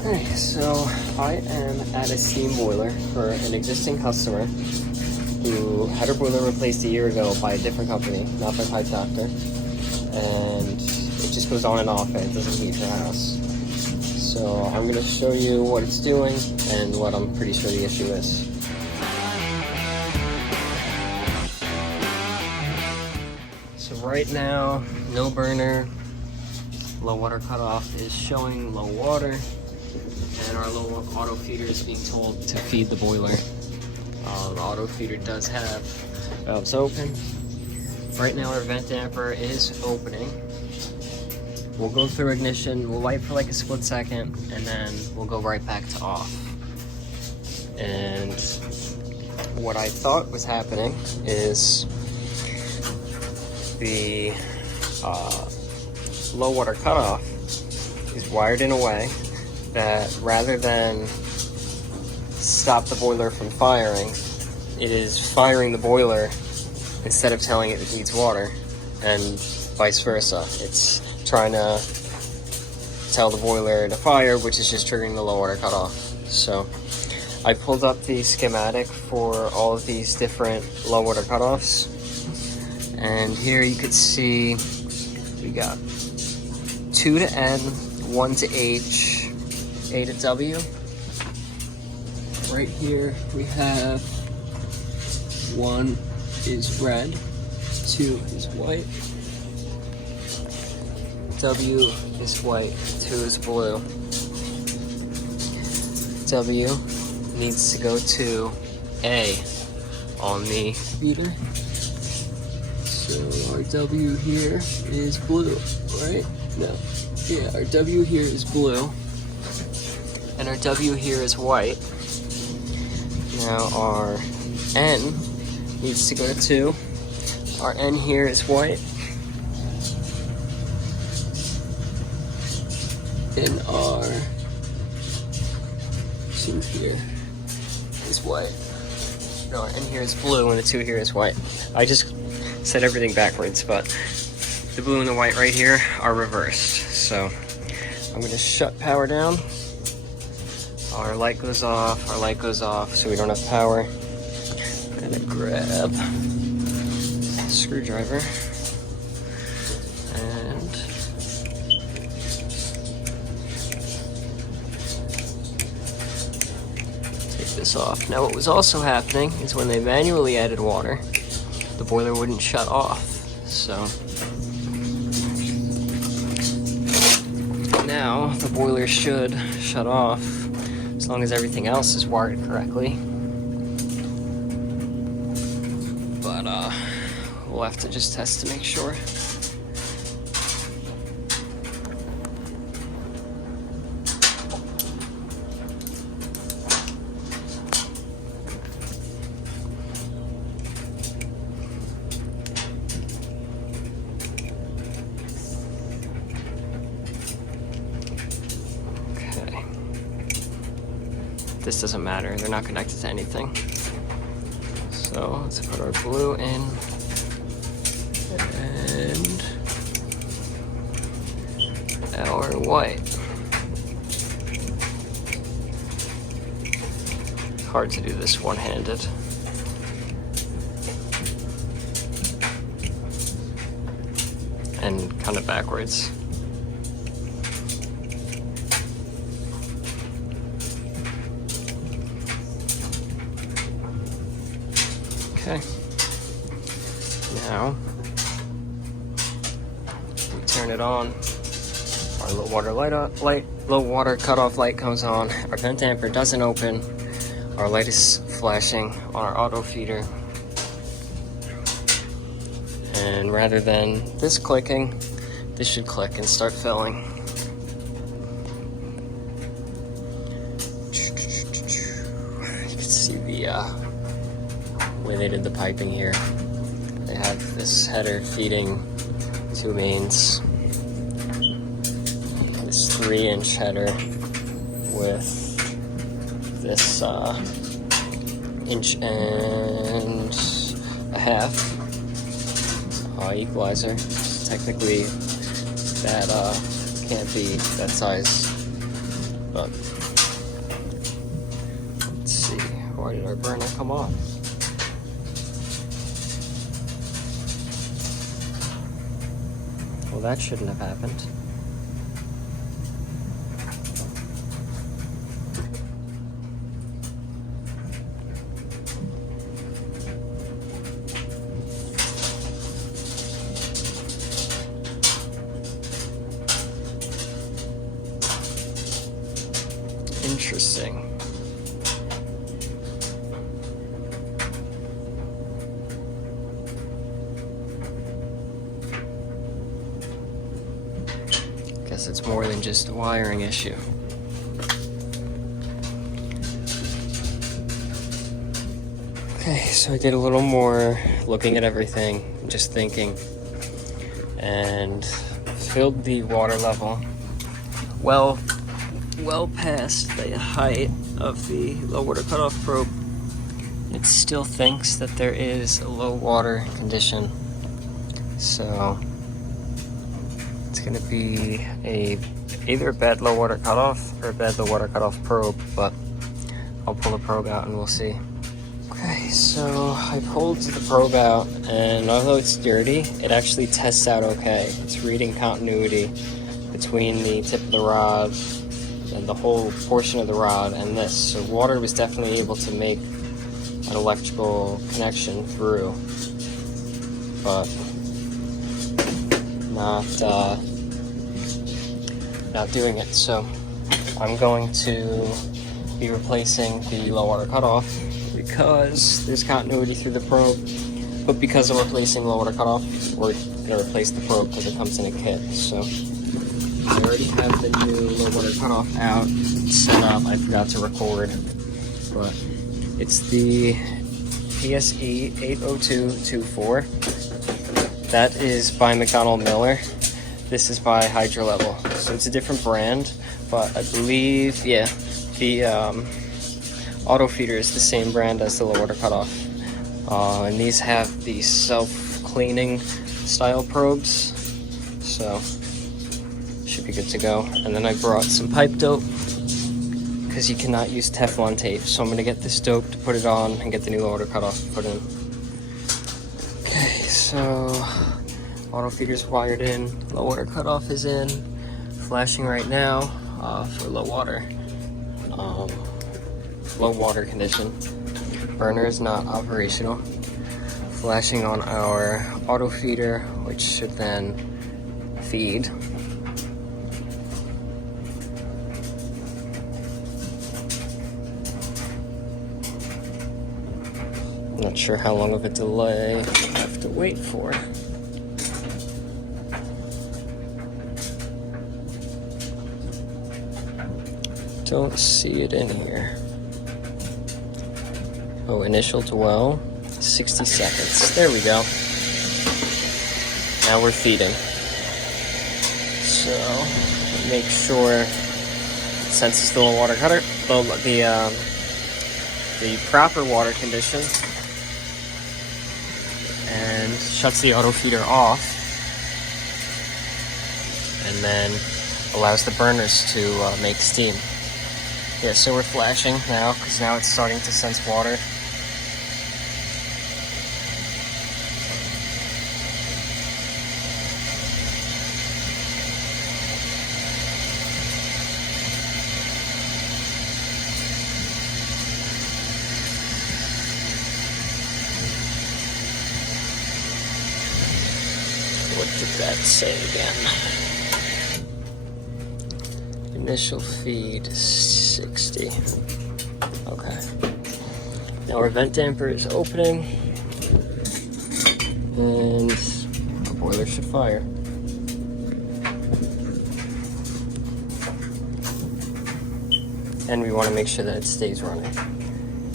Okay, so I am at a steam boiler for an existing customer who had her boiler replaced a year ago by a different company, not by Pipe Doctor, and it just goes on and off and it doesn't heat her house. So I'm going to show you what it's doing and what I'm pretty sure the issue is. So right now, no burner, low water cutoff is showing low water, and our low auto feeder is being told to feed the boiler. The auto feeder does have valves open. Right now our vent damper is opening. We'll go through ignition, we'll light for like a split second, and then we'll go right back to off. And what I thought was happening is the low water cutoff is wired in a way that rather than stop the boiler from firing, it is firing the boiler instead of telling it needs water, and vice versa. It's trying to tell the boiler to fire, which is just triggering the low water cutoff. So I pulled up the schematic for all of these different low water cutoffs, and here you could see we got 2 to N, 1 to H, A to W. Right here we have 1 is red, 2 is white, W is white, 2 is blue. W needs to go to A on the meter. So our W here is blue, right? No. Yeah, our W here is blue, and our W here is white. Now our N needs to go to 2. Our N here is white, and our 2 here is white. No, our N here is blue, and the 2 here is white. I just said everything backwards, but the blue and the white right here are reversed. So I'm going to shut power down. Our light goes off, so we don't have power. I'm going to grab a screwdriver and take this off. Now what was also happening is when they manually added water, the boiler wouldn't shut off. So now the boiler should shut off as long as everything else is wired correctly. But we'll have to just test to make sure. This doesn't matter, they're not connected to anything. So let's put our blue in, and our white. Hard to do this one-handed. And kind of backwards. Okay, now we turn it on. Our low water cutoff light comes on. Our vent damper doesn't open. Our light is flashing on our auto feeder. And rather than this clicking, this should click and start filling. You can see the way they did the piping here. They have this header feeding 2 mains. This 3-inch header with this 1.5 inch equalizer. Technically that can't be that size. But let's see, why did our burner come on? Well, that shouldn't have happened. Interesting. Guess it's more than just a wiring issue. Okay, so I did a little more looking at everything, just thinking, and filled the water level well past the height of the low water cutoff probe. It still thinks that there is a low water condition, so it's going to be either a bad low water cutoff or a bad low water cutoff probe, but I'll pull the probe out and we'll see. Okay, so I pulled the probe out, and although it's dirty, it actually tests out okay. It's reading continuity between the tip of the rod and the whole portion of the rod and this. So water was definitely able to make an electrical connection through, but not doing it. So I'm going to be replacing the low water cutoff because there's continuity through the probe, but because I'm replacing low water cutoff, we're going to replace the probe because it comes in a kit. So I already have the new low water cutoff out, set up. I forgot to record, but it's the PSE 80224. That is by McDonald Miller. This is by Hydro Level, so it's a different brand, but I believe, yeah, the auto feeder is the same brand as the low water cutoff, and these have the self-cleaning style probes, so should be good to go. And then I brought some pipe dope because you cannot use Teflon tape, so I'm going to get this dope to put it on and get the new low water cutoff put in. Okay, so auto feeder's wired in, low water cutoff is in, flashing right now for low water condition. Burner is not operational. Flashing on our auto feeder, which should then feed. Not sure how long of a delay I have to wait for. Don't see it in here. Oh, initial dwell, 60 seconds. There we go. Now we're feeding. So, make sure it senses the low water cutter, the proper water condition, and shuts the auto feeder off, and then allows the burners to make steam. Yeah, so we're flashing now because now it's starting to sense water. What did that say again? Initial feed 60. Okay. Now our vent damper is opening, and our boiler should fire. And we want to make sure that it stays running.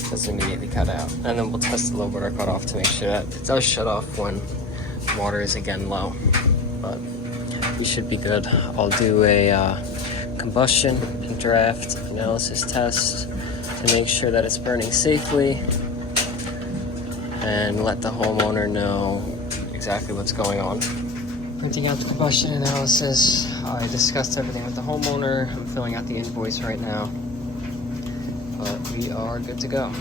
Doesn't immediately cut out. And then we'll test the low water cutoff to make sure that it does shut off when water is again low. But we should be good. I'll do a combustion and draft analysis test to make sure that it's burning safely and let the homeowner know exactly what's going on. printing out the combustion analysis. I discussed everything with the homeowner. I'm filling out the invoice right now. But we are good to go.